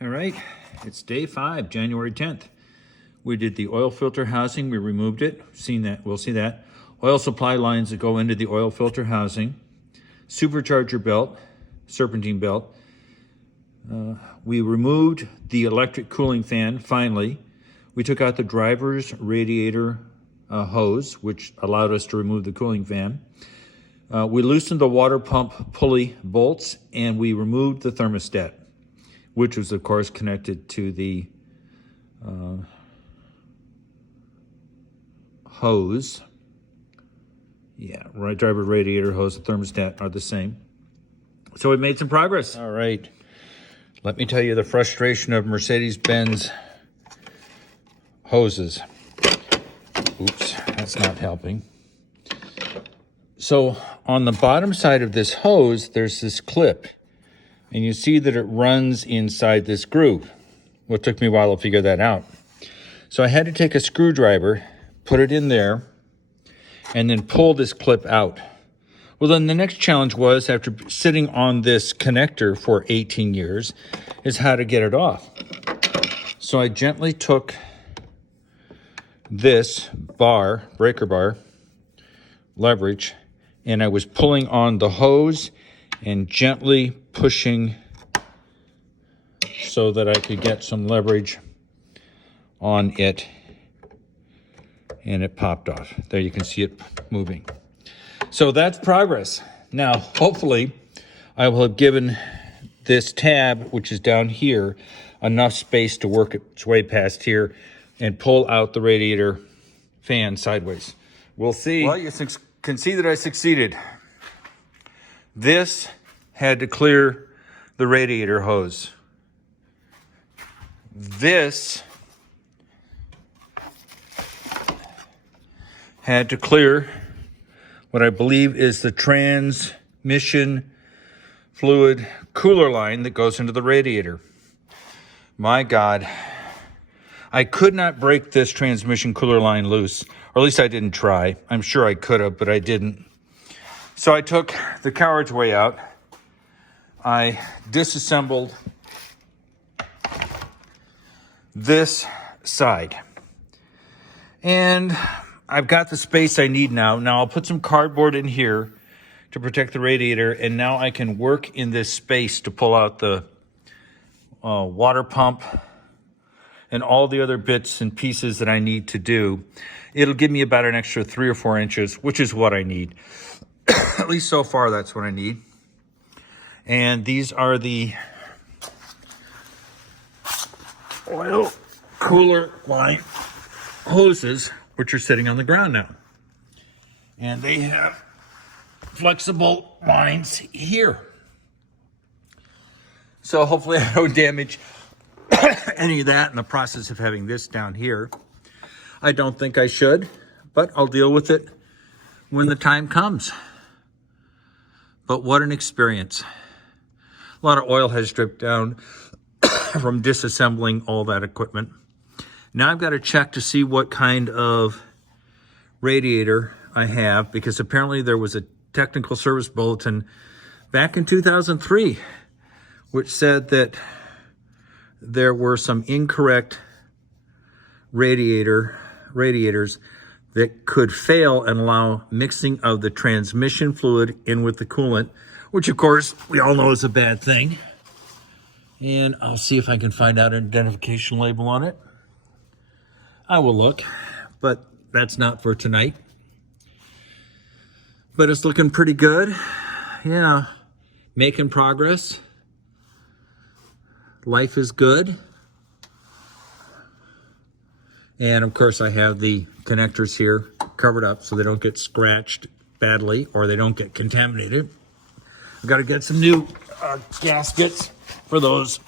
All right, it's day 5, January 10th. We did the oil filter housing, we removed it, we'll see that. Oil supply lines that go into the oil filter housing, supercharger belt, serpentine belt. We removed the electric cooling fan, finally. We took out the driver's radiator hose, which allowed us to remove the cooling fan. We loosened the water pump pulley bolts, and we removed the thermostat, which was, of course, connected to the hose. Yeah, right, driver radiator hose and thermostat are the same. So we made some progress. All right, let me tell you the frustration of Mercedes-Benz hoses. Oops, that's not helping. So on the bottom side of this hose, there's this clip, and you see that it runs inside this groove. Well, it took me a while to figure that out. So I had to take a screwdriver, put it in there, and then pull this clip out. Well, then the next challenge was, after sitting on this connector for 18 years, is how to get it off. So I gently took this bar, breaker bar, leverage, and I was pulling on the hose and gently pushing so that I could get some leverage on it, and it popped off. There you can see it moving. So that's progress. Now, hopefully, I will have given this tab, which is down here, enough space to work its way past here and pull out the radiator fan sideways. We'll see. Well, you can see that I succeeded. This had to clear the radiator hose. This had to clear what I believe is the transmission fluid cooler line that goes into the radiator. My God, I could not break this transmission cooler line loose, or at least I didn't try. I'm sure I could have, but I didn't. So I took the carriageway out. I disassembled this side, and I've got the space I need now. Now I'll put some cardboard in here to protect the radiator, and now I can work in this space to pull out the water pump and all the other bits and pieces that I need to do. It'll give me about an extra 3 or 4 inches, which is what I need. At least so far, that's what I need. And these are the oil cooler line hoses, which are sitting on the ground now. And they have flexible lines here. So hopefully I don't damage any of that in the process of having this down here. I don't think I should, but I'll deal with it when the time comes. But what an experience. A lot of oil has dripped down from disassembling all that equipment. Now I've got to check to see what kind of radiator I have, because apparently there was a technical service bulletin back in 2003 which said that there were some incorrect radiators that could fail and allow mixing of the transmission fluid in with the coolant, which of course we all know is a bad thing. And I'll see if I can find out an identification label on it. I will look, but that's not for tonight. But it's looking pretty good. Yeah, making progress. Life is good. And of course I have the connectors here covered up so they don't get scratched badly or they don't get contaminated. I've got to get some new gaskets for those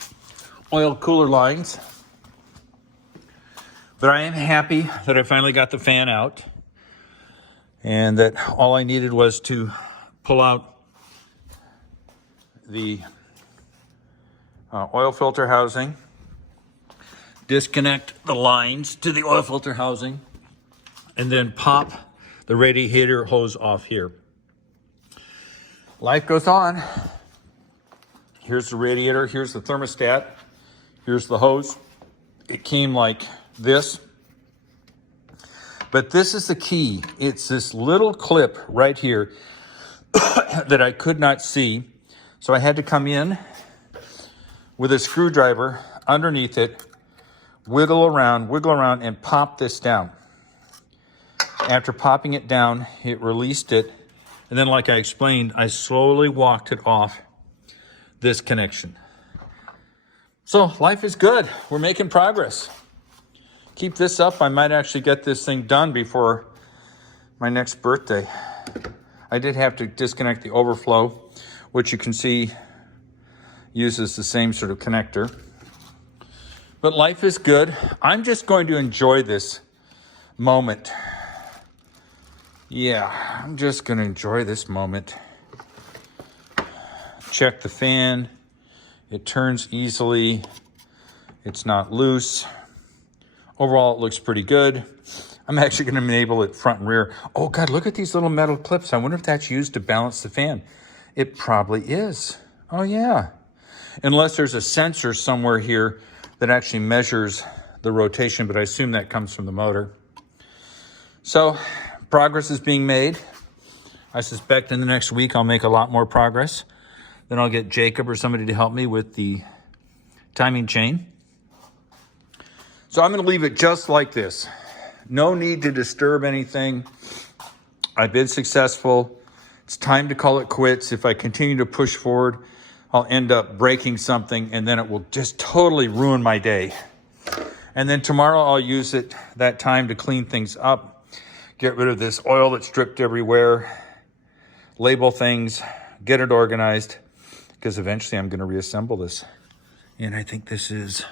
oil cooler lines. But I am happy that I finally got the fan out and that all I needed was to pull out the oil filter housing, disconnect the lines to the oil filter housing, and then pop the radiator hose off here. Life goes on. Here's the radiator, here's the thermostat, Here's the hose. It came like this. But this is the key. It's this little clip right here that I could not see. So I had to come in with a screwdriver underneath it, wiggle around, and pop this down. After popping it down, it released it. And then, like I explained, I slowly walked it off this connection. So life is good. We're making progress. Keep this up. I might actually get this thing done before my next birthday. I did have to disconnect the Overflow, which you can see uses the same sort of connector. But life is good. I'm just going to enjoy this moment. Yeah, I'm just going to enjoy this moment. Check the fan. It turns easily. It's not loose. Overall, it looks pretty good. I'm actually going to enable it front and rear. Oh God, look at these little metal clips. I wonder if that's used to balance the fan. It probably is. Oh yeah. Unless there's a sensor somewhere here that actually measures the rotation, but I assume that comes from the motor. So progress is being made. I suspect in the next week I'll make a lot more progress. Then I'll get Jacob or somebody to help me with the timing chain. So I'm going to leave it just like this. No need to disturb anything. I've been successful. It's time to call it quits. If I continue to push forward, I'll end up breaking something and then it will just totally ruin my day. And then tomorrow I'll use that time to clean things up, get rid of this oil that's dripped everywhere, label things, get it organized, because eventually I'm going to reassemble this. And I think this is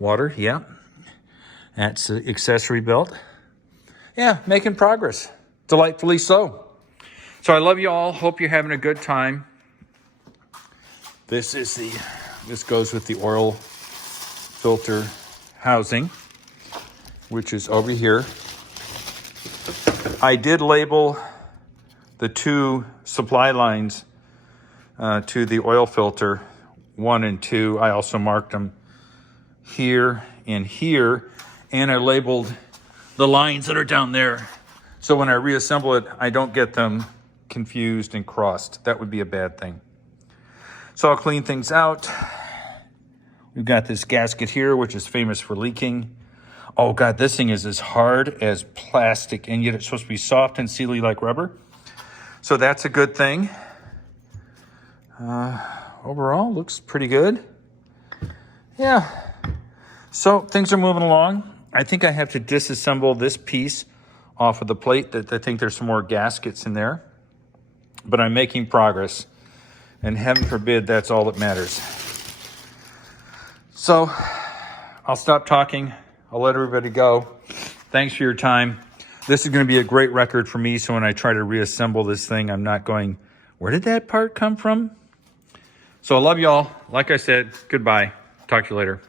water. Yeah. That's the accessory belt. Yeah, making progress. Delightfully so. So I love you all. Hope you're having a good time. This goes with the oil filter housing, which is over here. I did label the two supply lines to the oil filter, 1 and 2. I also marked them here and here. And I labeled the lines that are down there. So when I reassemble it, I don't get them confused and crossed. That would be a bad thing. So I'll clean things out. We've got this gasket here, which is famous for leaking. Oh God, this thing is as hard as plastic, and yet it's supposed to be soft and sealy like rubber. So that's a good thing. Overall, looks pretty good. Yeah. So things are moving along. I think I have to disassemble this piece off of the plate. That I think there's some more gaskets in there. But I'm making progress. And heaven forbid, that's all that matters. So I'll stop talking. I'll let everybody go. Thanks for your time. This is going to be a great record for me. So when I try to reassemble this thing, I'm not going, where did that part come from? So I love y'all. Like I said, goodbye. Talk to you later.